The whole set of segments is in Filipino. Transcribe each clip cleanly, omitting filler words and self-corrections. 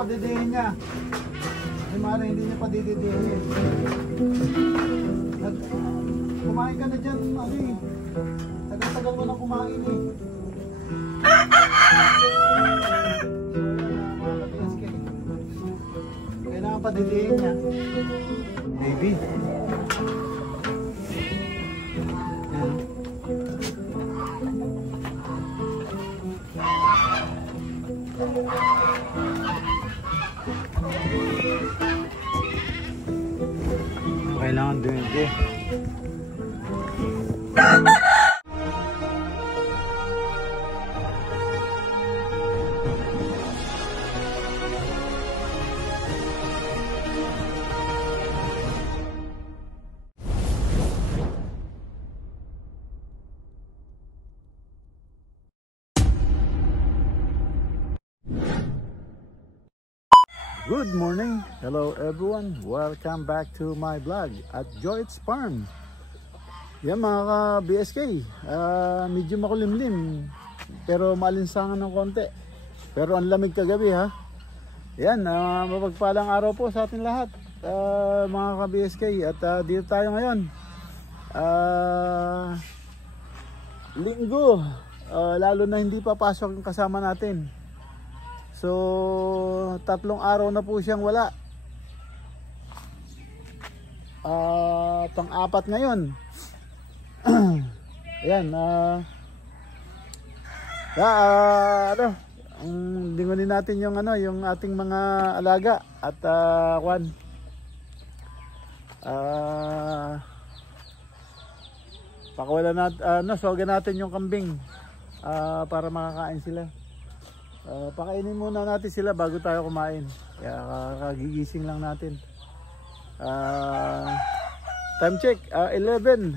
padidihin niya. Ay mara, hindi niya padidihin. Kumain ka na dyan, ano eh. Tagal-tagal mo na kumain eh. Kailangan padidihin niya. Baby. Kailangan din ito. Good morning, hello everyone, welcome back to my vlog at Joy's Farm. Yan mga ka-BSK, medyo makulimlim pero maalinsangan ng konti, pero ang lamig kagabi ha. Yan, mapagpalang araw po sa ating lahat mga ka-BSK, at dito tayo ngayon linggo, lalo na hindi pa pasok ang kasama natin. So, 3 araw na po siyang wala. Pang-4 ngayon. Ayan, lingunin natin yung yung ating mga alaga at pakawalan natin, sogan natin yung kambing para makakain sila. Pakainin muna natin sila bago tayo kumain. Kaya kagigising lang natin. Time check 11:10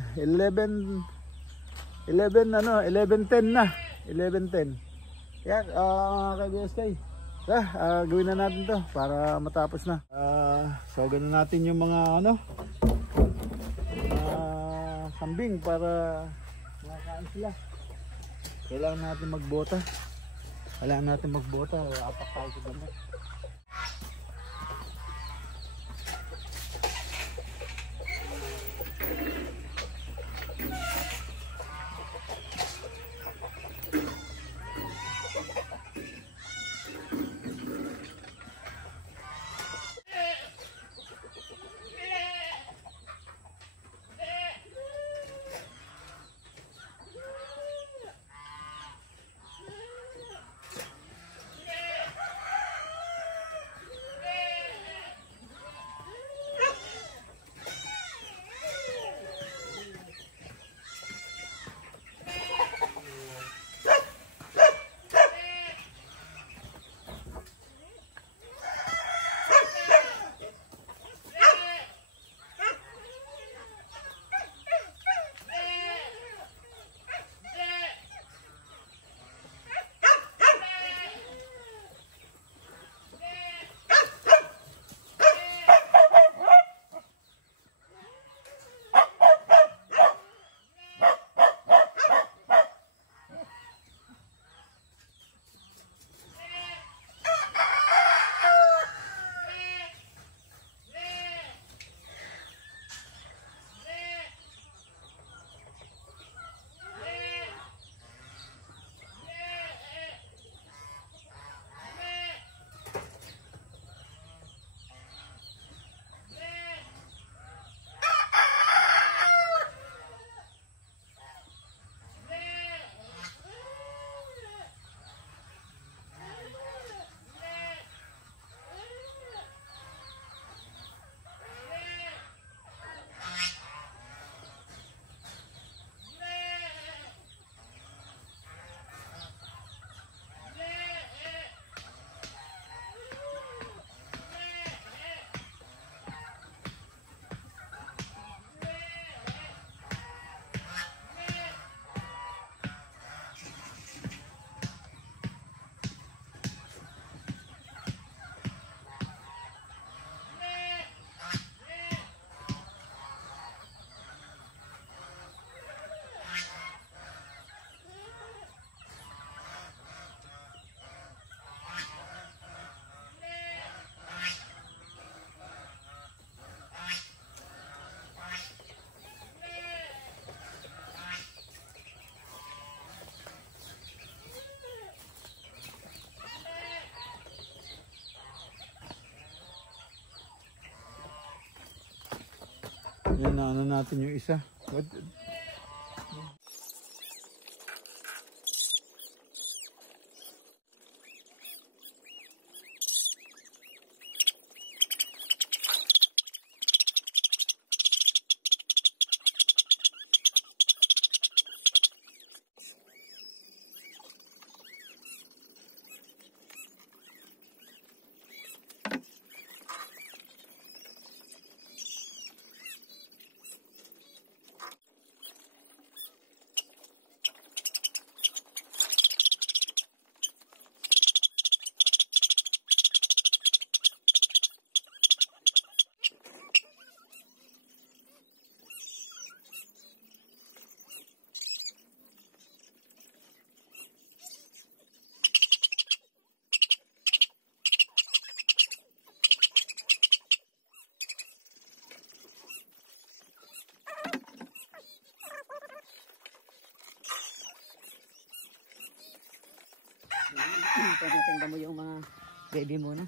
na. 11:10. Yan, ka-BSK. Gawin na natin 'to para matapos na. Sogan na natin yung mga kambing para makakain sila. Kailangan natin magbota. Kailangan natin magbota, apak tayo sa gamot. Yan na ano natin yung isa. What? Pwede natin damo yung mga baby muna.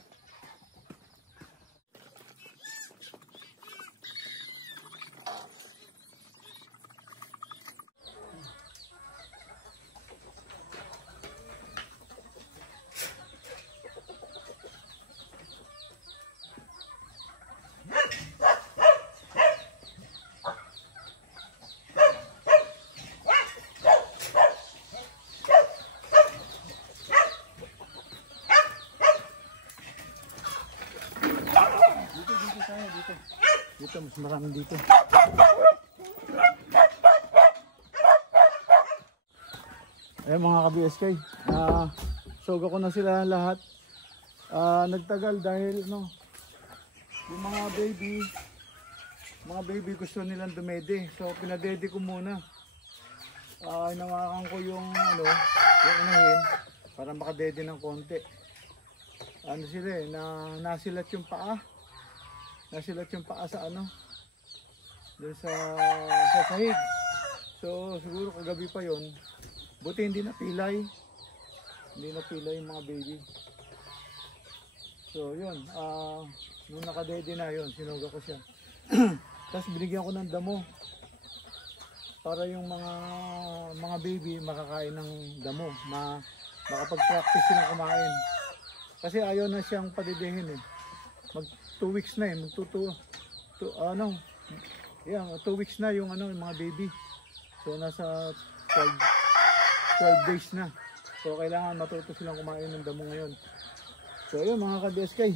Dito, mas marami dito. Eh mga ka-BSK, soga ko na sila lahat. Nagtagal dahil no, yung mga baby gusto nilang dumede. So pinadede ko muna. Inawakan ko yung yung inahin para makadede ng konti. Ano sila eh, nasilat yung paa. Nasilat yung paa sa doon sa sahig. So siguro kagabi pa yon. Buti hindi napilay. Hindi napilay yung mga baby. So yun, nung nakadede na yun, sinuga ko siya. Tapos binigyan ko ng damo. Para yung mga baby makakain ng damo. Makapag-practice silang kumain. Kasi ayaw na siyang padidihin eh. Mag 2 weeks na eh. 2 weeks na yung yung mga baby. So nasa 12 days na. So kailangan matuto silang kumain ng damo ngayon. So yun mga ka-BSK,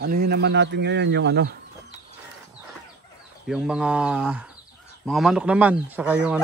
anuhin naman natin ngayon yung mga manok naman, saka yung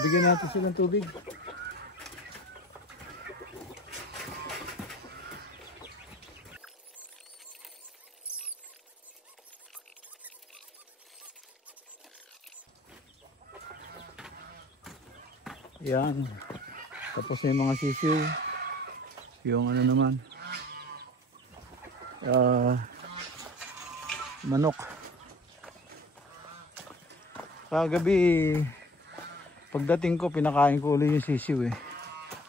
bigyan natin silang tubig. Yan. Tapos yung mga sisiw. Yung naman. Manok. Kagabi pagdating ko, pinakain ko ulit yung sisiw eh.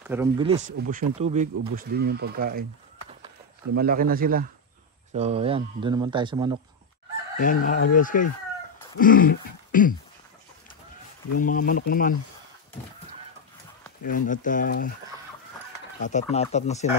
Pero ang bilis, ubos yung tubig, ubos din yung pagkain. Lumalaki na sila. So yan, doon naman tayo sa manok. Yan mga ka-BSK. Yung mga manok naman. Yan at atat na sila.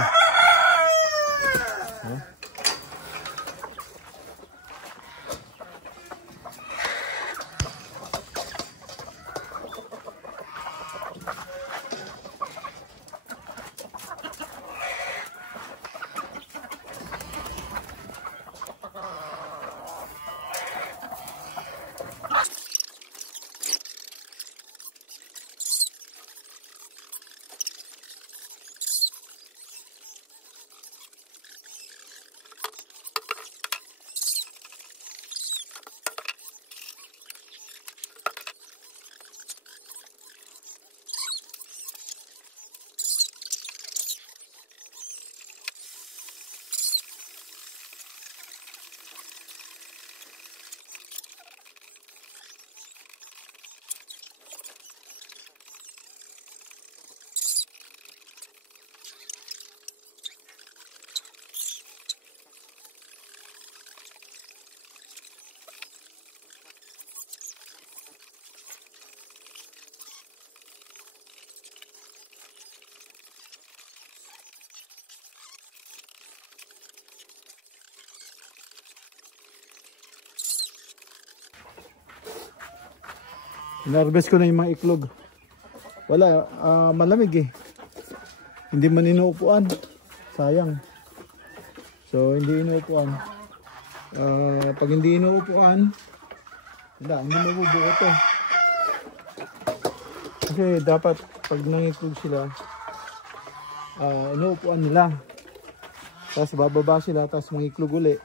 Inarbest ko na yung mga iklog. Wala, malamig eh. Hindi man inuupuan. Sayang. So hindi inuupuan. Pag hindi inuupuan, wala, hindi mabubuo to. Kasi dapat pag nangiklog sila, inuupuan nila. Tapos bababa sila, tapos mangiklog uli.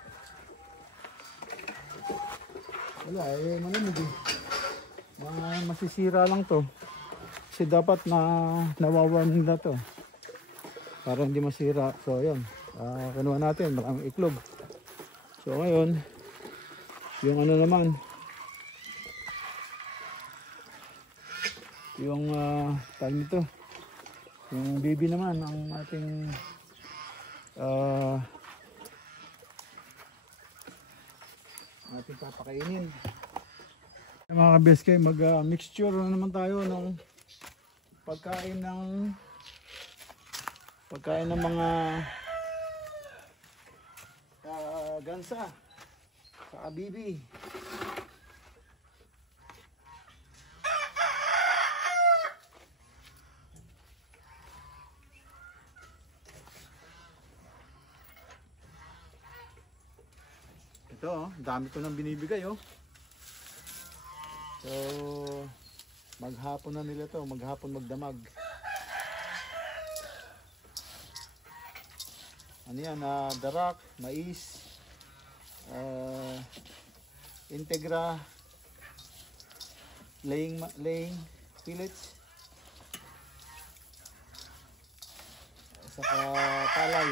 Wala, malamig eh. Masisira lang to. Kasi dapat nawawarm nila to. Para hindi masira. So ayun, kinuha natin, maraming iklog. So ngayon, yung ano naman, yung tag nito, yung bibi naman ang ating papakainin. Mga kabeske, mag-mixture na naman tayo ng pagkain ng mga gansa sa bibi. Ito, dami ko nang binibigay oh. So, maghapon na nila to, maghapon magdamag. Ano yan, darak, mais, integra, laying pellets, saka palay,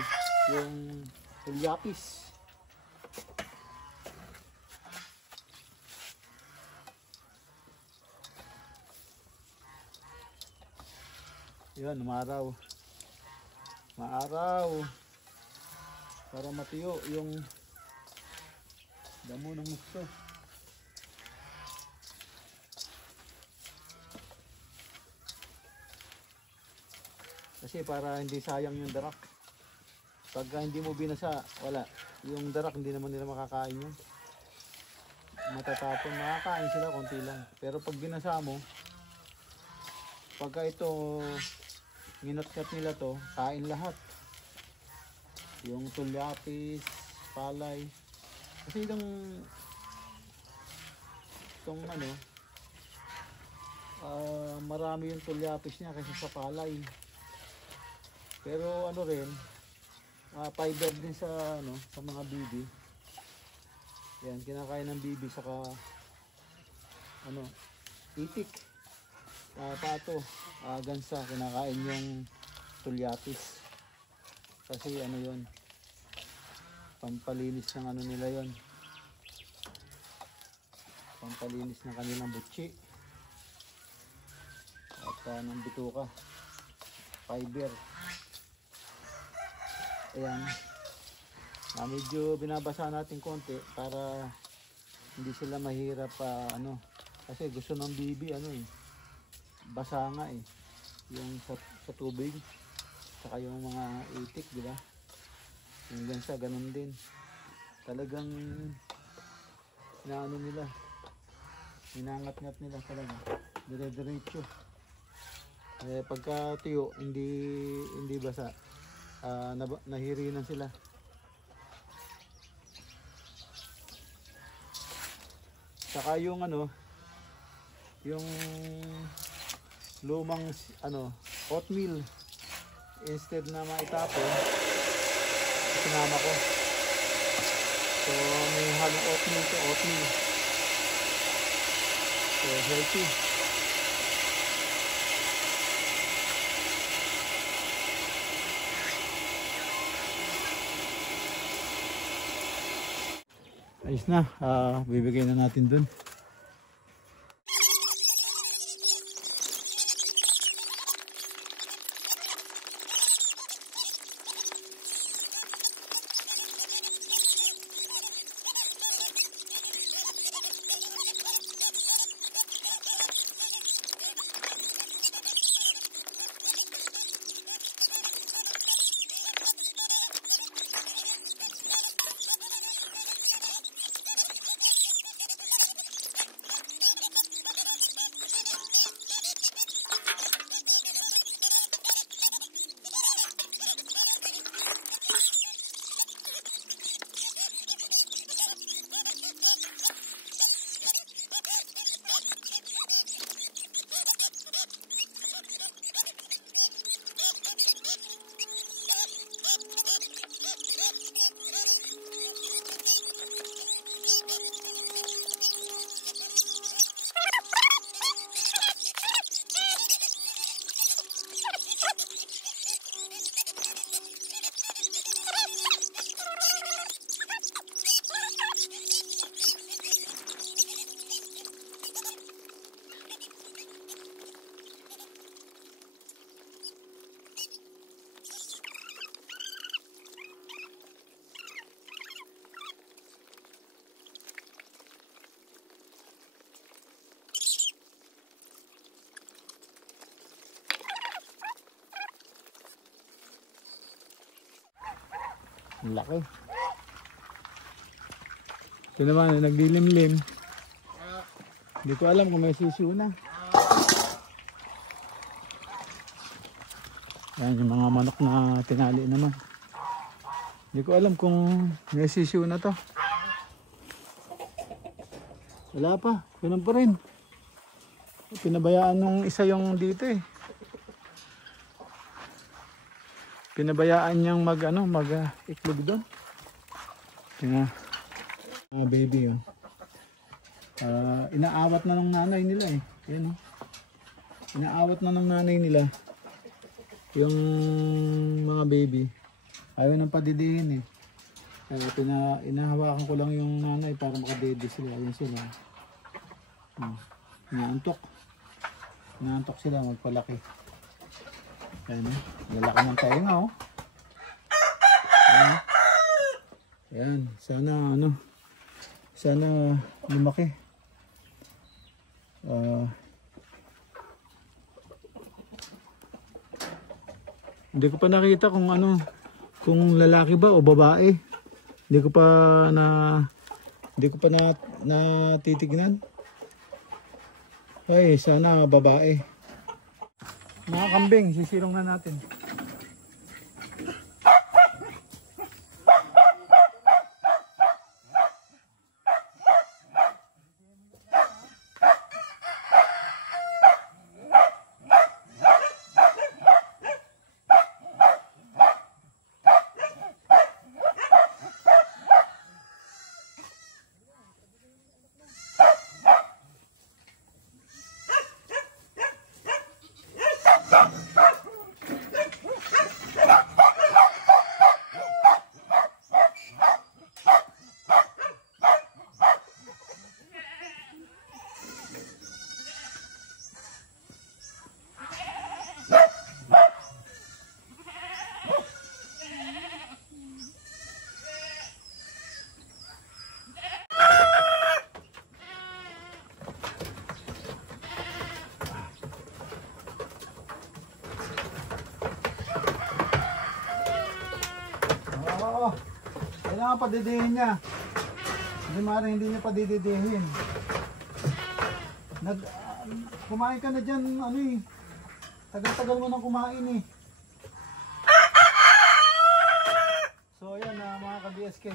yung tulyapis. Yan, maaraw para matuyo yung damo ng gusto. Kasi para hindi sayang yung darak. Pagka hindi mo binasa, wala. Yung darak hindi naman nila makakain yun. Matatapon, makakain sila konti lang. Pero pag binasa mo, pagka ito minatkat nila to, kain lahat. Yung tulyapis, palay. Kasi itong ano, marami yung tulyapis niya kaysa sa palay. Pero ano rin, fiber din sa ano, sa mga bibi. Yan, kinakain ng bibi saka ano, itik. Pato, gansa, kinakain yung tulyapis. Kasi ano yun, pampalinis ng ano nila yun, pampalinis ng kanilang butsi at ng bituka, fiber. Ayan, medyo binabasa natin konti para hindi sila mahirap ano, kasi gusto ng bibi ano eh, basa nga eh, yung sa tubig, saka yung mga itik, di ba? Yung gansa, ganun din. Talagang inaano nila, inangat-ngat nila talaga, dire-diretso. Pagka tuyo, hindi basa, nahirinan sila. Saka yung ano, yung lumang ano, oatmeal, instead na maitapon, sinama ko. So may halong oatmeal to oatmeal. So healthy. Ayos na, bibigay na natin dun. Ang laki. Ito naman, naglilimlim. Hindi ko alam kung may sisiw na. Yan yung mga manok na tinali naman. Hindi ko alam kung may sisiw na to. Wala pa, ganun pa rin. Pinabayaan nung isa yung dito eh. Pinabayaan niyang iklog doon. Tingnan. Baby yun. Inaawat na ng nanay nila eh. Yan oh. Inaawat na ng nanay nila yung mga baby. Ayaw nang padidihin eh. Kaya inahawakan ko lang yung nanay para makadede sila. Ayan sila. Inaantok. Inaantok sila magpalaki. Ayan oh. Lalaki ng tainga oh. Ayan. Ayan. Sana lumaki. Hindi ko pa nakita kung lalaki ba o babae. Hindi ko pa natitignan. Ay, sana babae. Mga kambing, sisilong na natin. Kailangan padidihin niya. Hindi maaaring hindi niya padidihin. Kumain ka na dyan, tagal-tagal mo nang kumain eh. So ayan mga ka-BSK.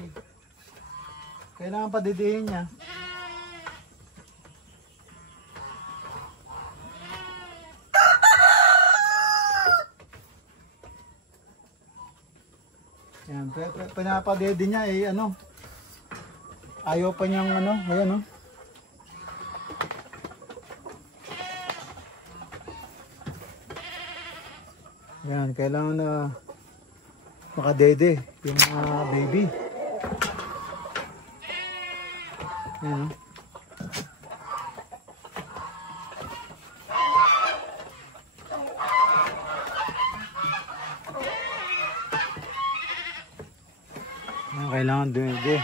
Kailangan padidihin niya. Yan, pinapadede niya eh, ayaw pa niyang ayan Yan, kailangan na makadede yung baby. Yan kailangan dede.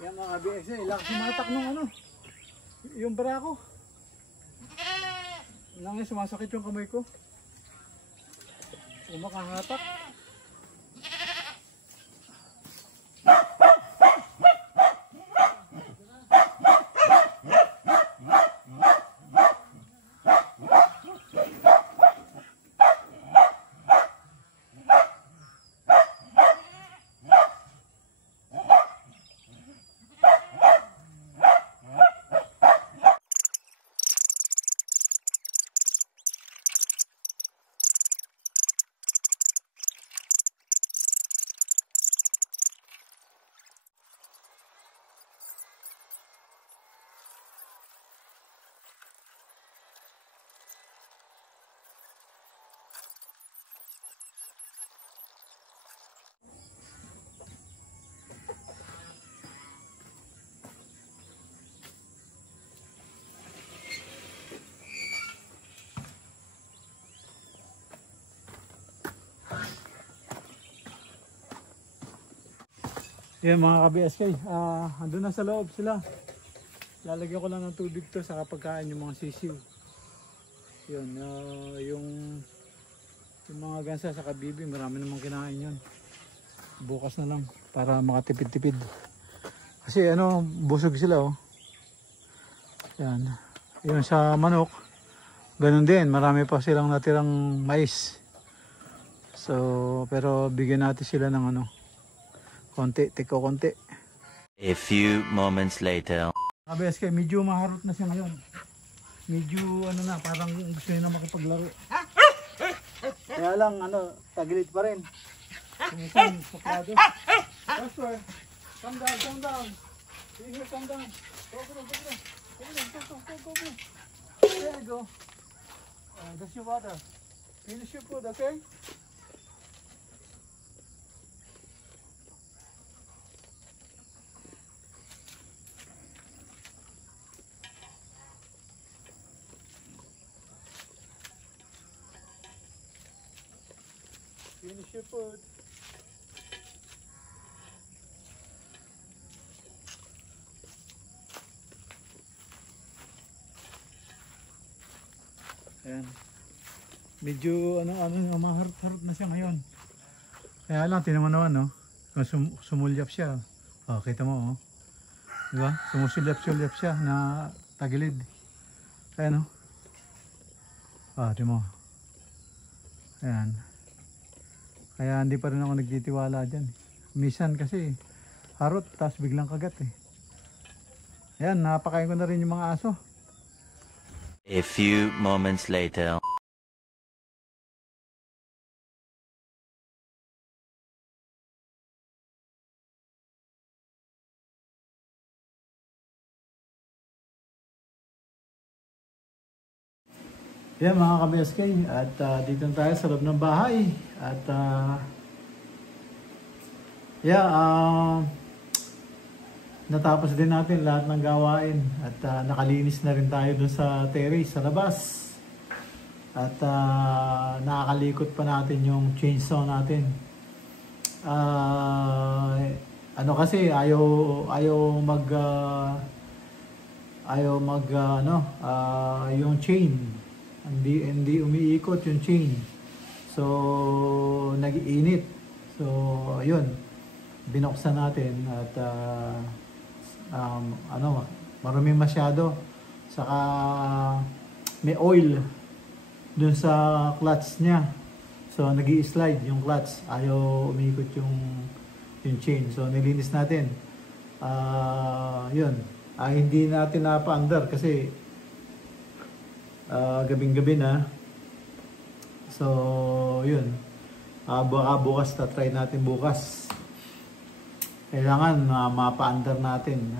Yan mga BXA, lakas sumatak nung yung barako. Nangis, sumasakit yung kamay ko. Makahatak. Yan mga ka-BSK, andun na sa loob sila. Lalagyan ko lang ng tubig to sa pagkain yung mga sisiw. Yun, yung mga gansa sa kabibi, marami namang kinain yun. Bukas na lang para makatipid-tipid. Kasi ano, busog sila oh. Yan. Yun sa manok, ganun din, marami pa silang natirang mais. So, pero bigyan natin sila ng ano, konti, tiko konti. A few moments later. KBSK, medyo maharot na siya ngayon. Medyo ano na, parang gusto niya na makipaglaro. Kaya lang, ano, tagilid pa rin. Kumisan, suklado. Jasper, come down, come down. Here, come down. Go. There you go. That's your water. Finish your food, okay? Finish your food. Ayan. Medyo ano maharot-harot na siya ngayon. Kaya lang tinaman naman no. Kung sumulyap siya. Oh, kita mo oh. Di ba? Sumusulyap-sulyap siya na tagilid. Ayan oh. Ah, di mo. Ayan. Kaya hindi pa rin ako nagtitiwala dyan. Minsan kasi harot, tapos biglang kagat eh. Ayan, napakain ko na rin yung mga aso. A few moments later. Yan mga ka-BSK, at dito tayo sa loob ng bahay. At natapos din natin lahat ng gawain. At nakalinis na rin tayo dun sa terrace, sa labas. At nakakalikot pa natin yung chainsaw natin. Ano kasi ayaw yung chain. Hindi umiikot yung chain. So nag-iinit. So ayun, binuksan natin at maruming masyado. Saka may oil dun sa clutch niya. So nag-i-slide yung clutch. Ayaw umiikot yung chain. So nilinis natin. Yun. Hindi natin napa-under kasi gabing-gabi na. So yun, baka bukas try natin bukas. Kailangan mapa-under natin.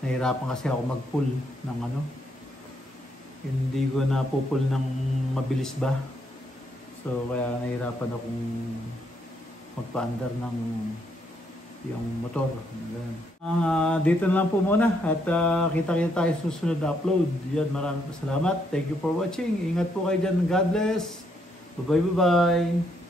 Nahirapan kasi ako mag-pull ng ano, hindi ko na pull ng mabilis ba, so kaya nahirapan akong magpa-under ng yung motor. Dito na lang po muna at kita-kita tayo susunod na upload. Yan, maraming salamat. Thank you for watching. Ingat po kayo dyan. God bless. Bye bye.